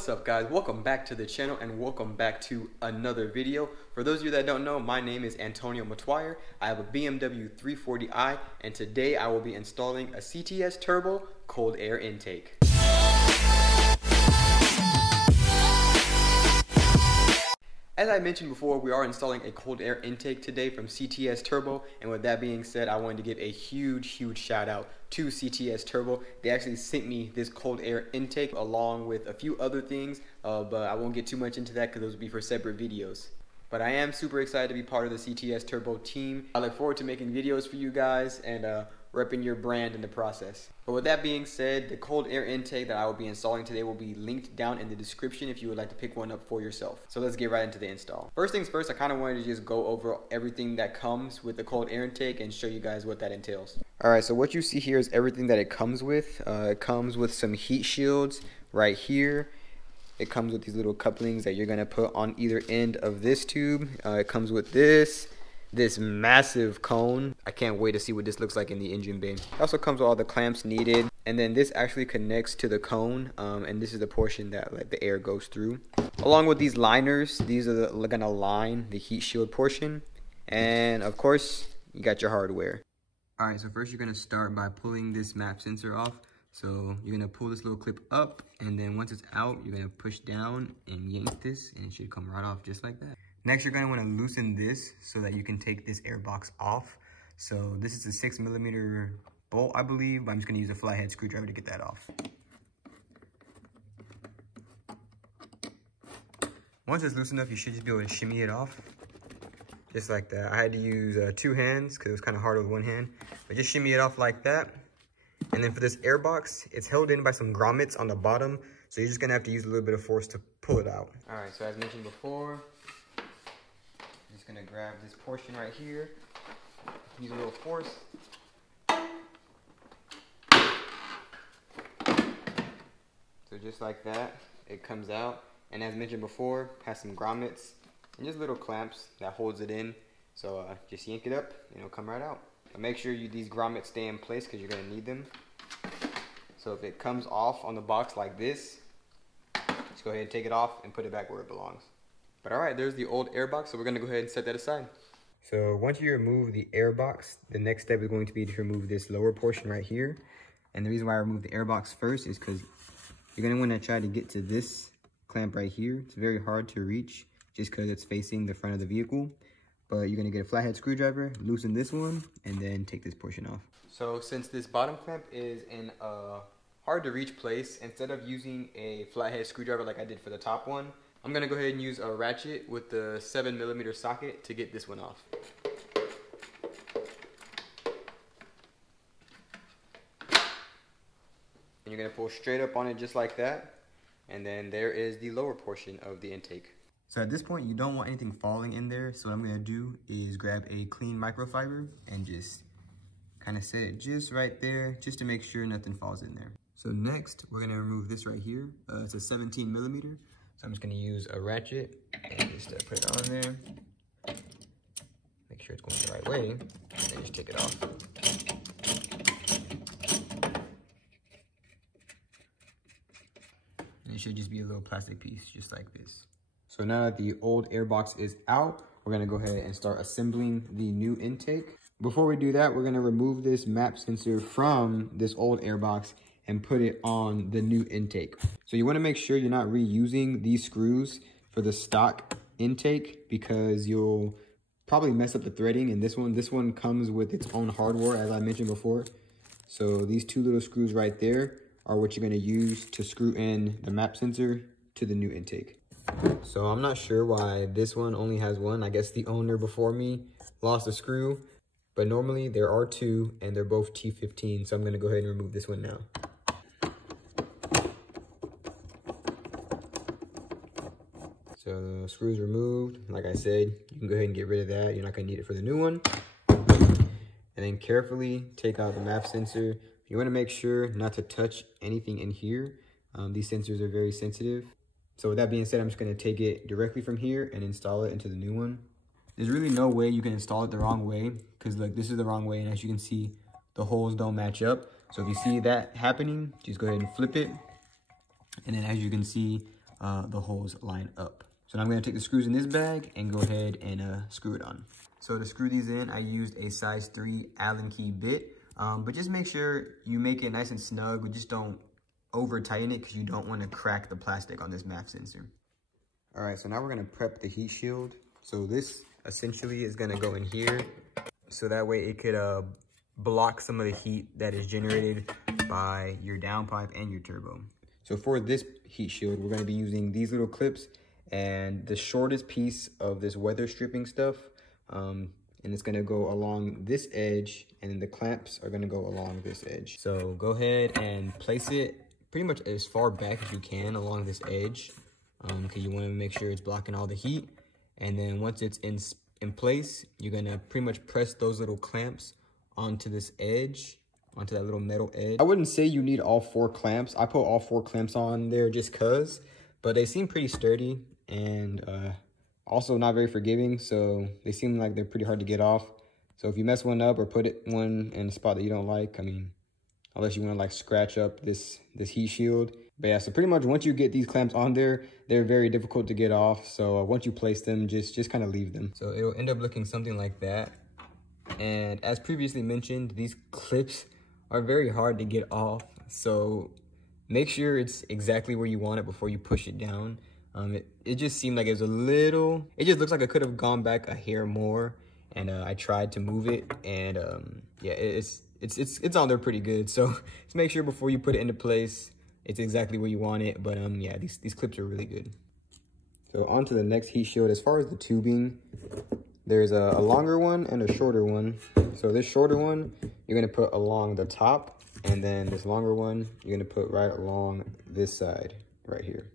What's up guys, welcome back to the channel and welcome back to another video. For those of you that don't know, my name is Antonio Matwire. I have a BMW 340i and today I will be installing a CTS Turbo cold air intake. As I mentioned before, we are installing a cold air intake today from CTS Turbo, and with that being said, I wanted to give a huge shout out to CTS Turbo. They actually sent me this cold air intake along with a few other things, but I won't get too much into that because those will be for separate videos. But I am super excited to be part of the CTS Turbo team. I look forward to making videos for you guys and repping your brand in the process. But with that being said, the cold air intake that I will be installing today will be linked down in the description if you would like to pick one up for yourself. So let's get right into the install. First things first, I kind of wanted to just go over everything that comes with the cold air intake and show you guys what that entails. Alright, so what you see here is everything that it comes with. It comes with some heat shields right here. It comes with these little couplings that you're going to put on either end of this tube. It comes with this massive cone. I can't wait to see what this looks like in the engine bay. It also comes with all the clamps needed, and then this actually connects to the cone, and this is the portion that like the air goes through. Along with these liners, these are gonna line the heat shield portion, and of course you got your hardware. Alright, so first you're gonna start by pulling this map sensor off. So you're gonna pull this little clip up, and then once it's out, you're gonna push down and yank this, and it should come right off just like that. Next, you're going to want to loosen this so that you can take this air box off. So this is a 6mm bolt, I believe, but I'm just going to use a flathead screwdriver to get that off. Once it's loose enough, you should just be able to shimmy it off. Just like that. I had to use two hands because it was kind of hard with one hand. But just shimmy it off like that. And then for this air box, it's held in by some grommets on the bottom. So you're just going to have to use a little bit of force to pull it out. Alright, so as mentioned before, just gonna grab this portion right here, use a little force. So just like that, it comes out. And as mentioned before, has some grommets and just little clamps that holds it in. So just yank it up and it'll come right out. And make sure these grommets stay in place because you're gonna need them. So if it comes off on the box like this, just go ahead and take it off and put it back where it belongs. But alright, there's the old air box, so we're going to go ahead and set that aside. So once you remove the air box, the next step is going to be to remove this lower portion right here. And the reason why I removed the air box first is because you're going to want to try to get to this clamp right here. It's very hard to reach just because it's facing the front of the vehicle. But you're going to get a flathead screwdriver, loosen this one, and then take this portion off. So since this bottom clamp is in a hard to reach place, instead of using a flathead screwdriver like I did for the top one, I'm going to go ahead and use a ratchet with the 7mm socket to get this one off. And you're going to pull straight up on it just like that. And then there is the lower portion of the intake. So at this point, you don't want anything falling in there. So what I'm going to do is grab a clean microfiber and just kind of set it just right there, just to make sure nothing falls in there. So next, we're going to remove this right here. It's a 17mm. So I'm just going to use a ratchet and just put it on there. Make sure it's going the right way, and then just take it off. And it should just be a little plastic piece, just like this. So now that the old air box is out, we're going to go ahead and start assembling the new intake. Before we do that, we're going to remove this map sensor from this old air box and put it on the new intake. So you want to make sure you're not reusing these screws for the stock intake because you'll probably mess up the threading. And this one comes with its own hardware, as I mentioned before. So these two little screws right there are what you're going to use to screw in the map sensor to the new intake. So I'm not sure why this one only has one. I guess the owner before me lost a screw, but normally there are two and they're both T15. So I'm going to go ahead and remove this one now. So the screws removed. Like I said, you can go ahead and get rid of that. You're not going to need it for the new one. And then carefully take out the map sensor. You want to make sure not to touch anything in here. These sensors are very sensitive. So with that being said, I'm just going to take it directly from here and install it into the new one. There's really no way you can install it the wrong way because like this is the wrong way, and as you can see, the holes don't match up. So if you see that happening, just go ahead and flip it. And then as you can see, the holes line up. So now I'm gonna take the screws in this bag and go ahead and screw it on. So to screw these in, I used a size 3 Allen key bit, but just make sure you make it nice and snug, but just don't over tighten it because you don't want to crack the plastic on this MAF sensor. All right, so now we're gonna prep the heat shield. So this essentially is gonna go in here, so that way it could block some of the heat that is generated by your downpipe and your turbo. So for this heat shield, we're gonna be using these little clips and the shortest piece of this weather stripping stuff. And it's gonna go along this edge, and then the clamps are gonna go along this edge. So go ahead and place it pretty much as far back as you can along this edge, because you wanna make sure it's blocking all the heat. And then once it's in place, you're gonna pretty much press those little clamps onto this edge, onto that little metal edge. I wouldn't say you need all 4 clamps. I put all 4 clamps on there just cause, but they seem pretty sturdy and also not very forgiving. So they seem like they're pretty hard to get off. So if you mess one up or put one in a spot that you don't like, I mean, unless you want to like scratch up this heat shield. But yeah, so pretty much once you get these clamps on there, they're very difficult to get off. So once you place them, just kind of leave them. So it'll end up looking something like that. And as previously mentioned, these clips are very hard to get off. So make sure it's exactly where you want it before you push it down. It just seemed like it was a little, it just looks like I could have gone back a hair more. And I tried to move it, and yeah, it's on there pretty good. So just make sure before you put it into place, it's exactly where you want it. But yeah, these clips are really good. So on to the next heat shield. As far as the tubing, there's a longer one and a shorter one. So this shorter one, you're gonna put along the top, and then this longer one, you're gonna put right along this side, right here.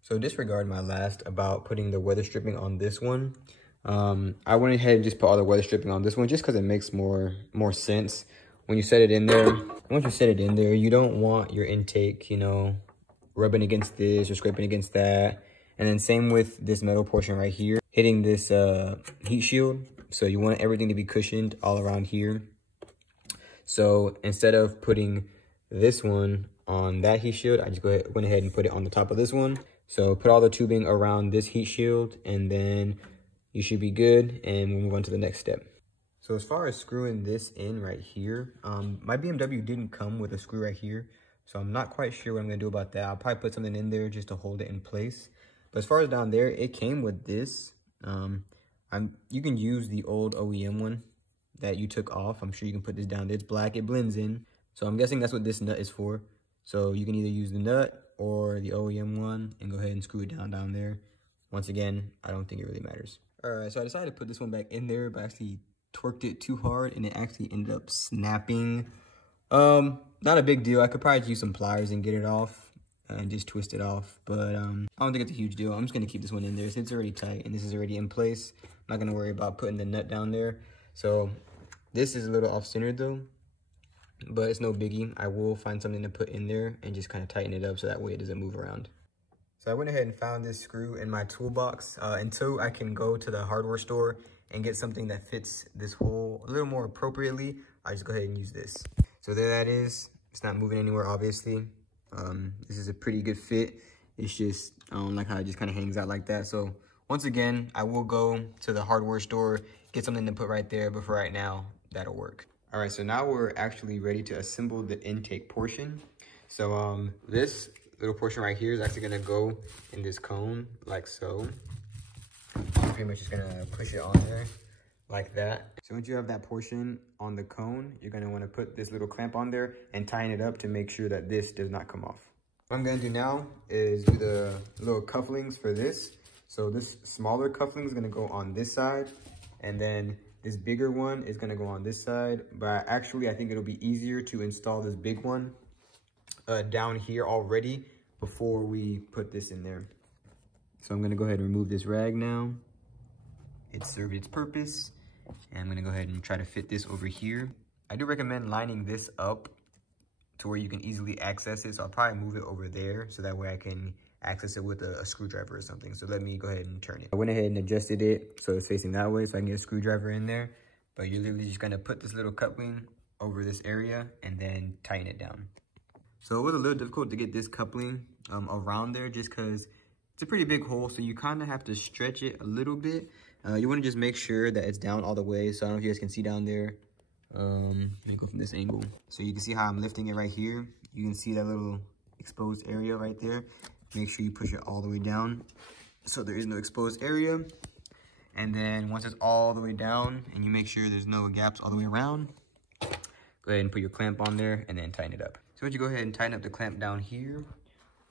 So disregard my last about putting the weather stripping on this one. I went ahead and just put all the weather stripping on this one just because it makes more sense when you set it in there. Once you set it in there, you don't want your intake, you know, rubbing against this or scraping against that. And then same with this metal portion right here, hitting this heat shield. So you want everything to be cushioned all around here. So instead of putting this one on that heat shield, I just went ahead and put it on the top of this one. So put all the tubing around this heat shield, and then you should be good, and we'll move on to the next step. So as far as screwing this in right here, my BMW didn't come with a screw right here, so I'm not quite sure what I'm gonna do about that. I'll probably put something in there just to hold it in place. But as far as down there, it came with this. You can use the old OEM one that you took off. I'm sure you can put this down there. It's black, it blends in. So I'm guessing that's what this nut is for. So you can either use the nut or the OEM one and go ahead and screw it down there. Once again, I don't think it really matters. All right, so I decided to put this one back in there, but I actually torqued it too hard and it actually ended up snapping. Not a big deal. I could probably use some pliers and get it off and just twist it off, but I don't think it's a huge deal. I'm just gonna keep this one in there since it's already tight and this is already in place. I'm not gonna worry about putting the nut down there. So this is a little off center though, but it's no biggie. I will find something to put in there and just kind of tighten it up so that way it doesn't move around. So I went ahead and found this screw in my toolbox. Until I can go to the hardware store and get something that fits this hole a little more appropriately, I just go ahead and use this. So there that is. It's not moving anywhere, obviously. This is a pretty good fit. It's just, I don't like how it just kind of hangs out like that. So once again, I will go to the hardware store, get something to put right there, but for right now, that'll work. All right, so now we're actually ready to assemble the intake portion. So this little portion right here is actually gonna go in this cone like so. Pretty much just gonna push it on there like that. So once you have that portion on the cone, you're gonna wanna put this little clamp on there and tighten it up to make sure that this does not come off. What I'm gonna do now is do the little cufflings for this. So this smaller cuffling is gonna go on this side, and then this bigger one is gonna go on this side. But actually, I think it'll be easier to install this big one down here already before we put this in there. So I'm gonna go ahead and remove this rag now. It served its purpose. And I'm gonna go ahead and try to fit this over here. I do recommend lining this up to where you can easily access it. So I'll probably move it over there so that way I can access it with a screwdriver or something. So let me go ahead and turn it. I went ahead and adjusted it so it's facing that way so I can get a screwdriver in there. But you're literally just gonna put this little coupling over this area and then tighten it down. So it was a little difficult to get this coupling around there just because It's a pretty big hole, so you kind of have to stretch it a little bit. You want to just make sure that it's down all the way. So I don't know if you guys can see down there. Let me go from this angle. So you can see how I'm lifting it right here. You can see that little exposed area right there. Make sure you push it all the way down so there is no exposed area. And then once it's all the way down and you make sure there's no gaps all the way around, go ahead and put your clamp on there and then tighten it up. So once you go ahead and tighten up the clamp down here,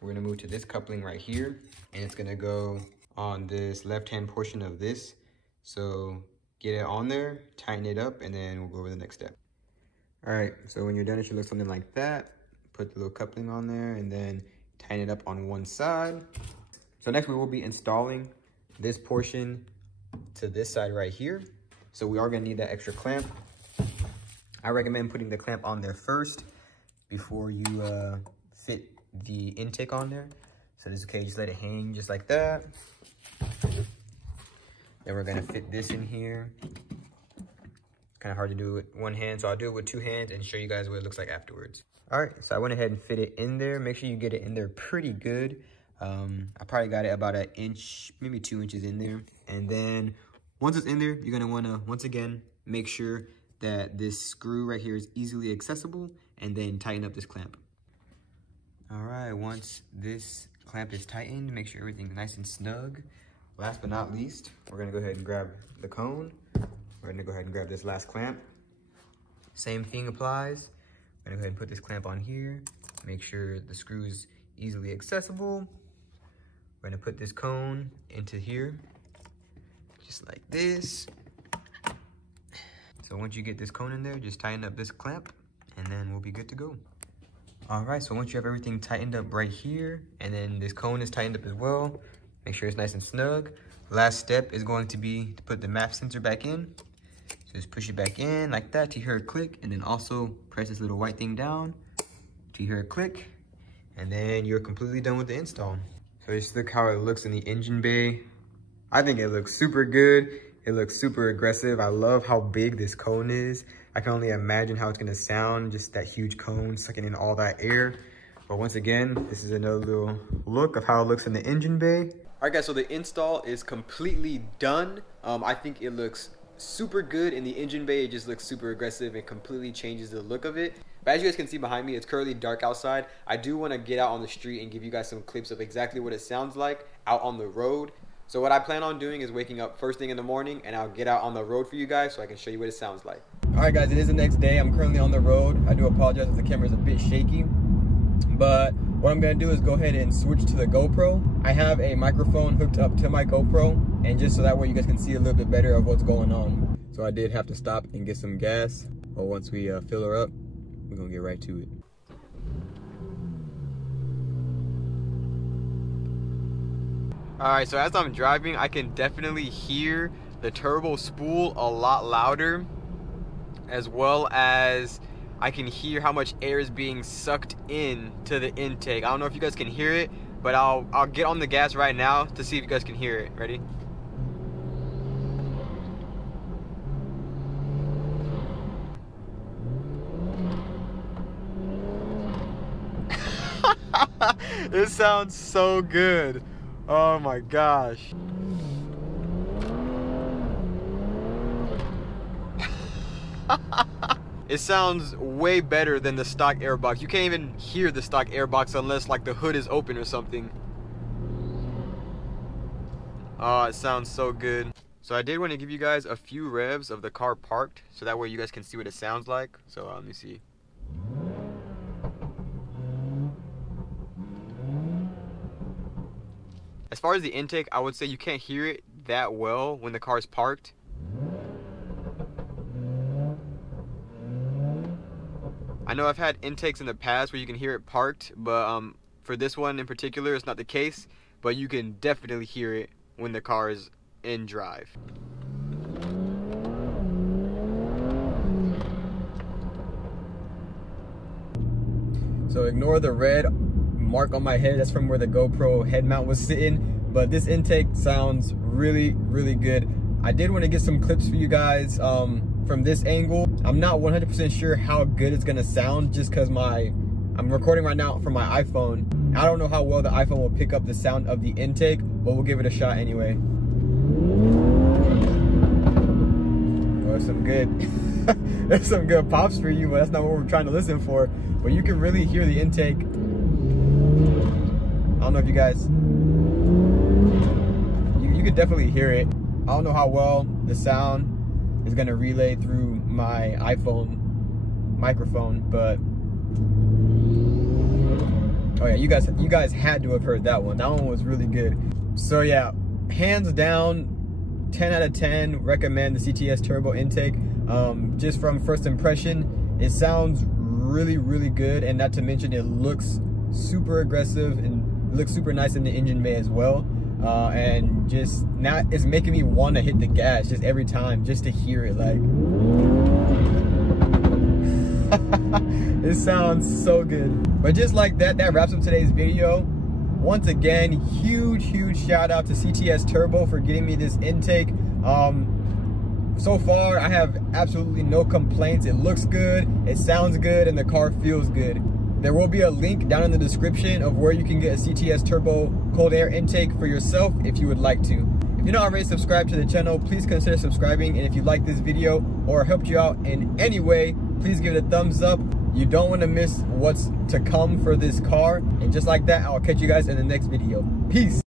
we're gonna move to this coupling right here, and it's gonna go on this left-hand portion of this. So get it on there, tighten it up, and then we'll go over the next step. All right, so when you're done, it should look something like that. Put the little coupling on there and then tighten it up on one side. So next we will be installing this portion to this side right here. So we are gonna need that extra clamp. I recommend putting the clamp on there first before you fit the intake on there. So this is okay, just let it hang just like that. Then we're gonna fit this in here. Kind of hard to do with one hand, so I'll do it with two hands and show you guys what it looks like afterwards. All right, so I went ahead and fit it in there. Make sure you get it in there pretty good. I probably got it about an inch, maybe 2 inches in there. And then once it's in there, you're gonna wanna, once again, make sure that this screw right here is easily accessible, and then tighten up this clamp. All right, once this clamp is tightened, make sure everything's nice and snug. Last but not least, we're gonna go ahead and grab the cone. We're gonna go ahead and grab this last clamp. Same thing applies. We're gonna go ahead and put this clamp on here. Make sure the screw is easily accessible. We're gonna put this cone into here, just like this. So once you get this cone in there, just tighten up this clamp, and then we'll be good to go. All right, so once you have everything tightened up right here, and then this cone is tightened up as well, make sure it's nice and snug. Last step is going to be to put the map sensor back in. So just push it back in like that till you hear a click, and then also press this little white thing down till you hear a click, and then you're completely done with the install. So just look how it looks in the engine bay. I think it looks super good. It looks super aggressive. I love how big this cone is. I can only imagine how it's gonna sound, just that huge cone sucking in all that air. But once again, this is another little look of how it looks in the engine bay. All right guys, so the install is completely done. I think it looks super good in the engine bay. It just looks super aggressive and completely changes the look of it. But as you guys can see behind me, it's currently dark outside. I do want to get out on the street and give you guys some clips of exactly what it sounds like out on the road. So what I plan on doing is waking up first thing in the morning, and I'll get out on the road for you guys so I can show you what it sounds like. All right guys, it is the next day. I'm currently on the road. I do apologize if the camera is a bit shaky, but what I'm gonna do is go ahead and switch to the GoPro. I have a microphone hooked up to my GoPro, and just so that way you guys can see a little bit better of what's going on. So I did have to stop and get some gas, but once we fill her up, we're gonna get right to it. All right, so as I'm driving, I can definitely hear the turbo spool a lot louder, as well as I can hear how much air is being sucked in to the intake. I don't know if you guys can hear it, but I'll get on the gas right now to see if you guys can hear it. Ready? This sounds so good. Oh my gosh. It sounds way better than the stock airbox. You can't even hear the stock airbox unless like the hood is open or something. Oh, it sounds so good. So I did want to give you guys a few revs of the car parked, so that way you guys can see what it sounds like. So let me see. As far as the intake, I would say you can't hear it that well when the car is parked. I know I've had intakes in the past where you can hear it parked, but for this one in particular, it's not the case. But you can definitely hear it when the car is in drive. So ignore the red mark on my head. That's from where the GoPro head mount was sitting. But this intake sounds really, really good. I did want to get some clips for you guys from this angle. I'm not 100% sure how good it's gonna sound just because I'm recording right now from my iPhone. I don't know how well the iPhone will pick up the sound of the intake, but we'll give it a shot anyway. Oh, there's some good, there's some good pops for you, but that's not what we're trying to listen for. But you can really hear the intake. I don't know if you guys, you could definitely hear it. I don't know how well the sound is gonna relay through my iPhone microphone, but oh yeah, you guys had to have heard that one. That one was really good. So yeah, hands down, 10 out of 10, recommend the CTS Turbo Intake. Just from first impression, it sounds really, really good, and not to mention it looks super aggressive and looks super nice in the engine bay as well. And just now it's making me want to hit the gas just every time, just to hear it. Like, it sounds so good. But just like that, that wraps up today's video. Once again, huge shout out to CTS Turbo for getting me this intake. So far I have absolutely no complaints. It looks good, it sounds good, and the car feels good. There will be a link down in the description of where you can get a CTS Turbo cold air intake for yourself if you would like to. If you're not already subscribed to the channel, please consider subscribing. And if you like this video or helped you out in any way, please give it a thumbs up. You don't want to miss what's to come for this car. And just like that, I'll catch you guys in the next video. Peace.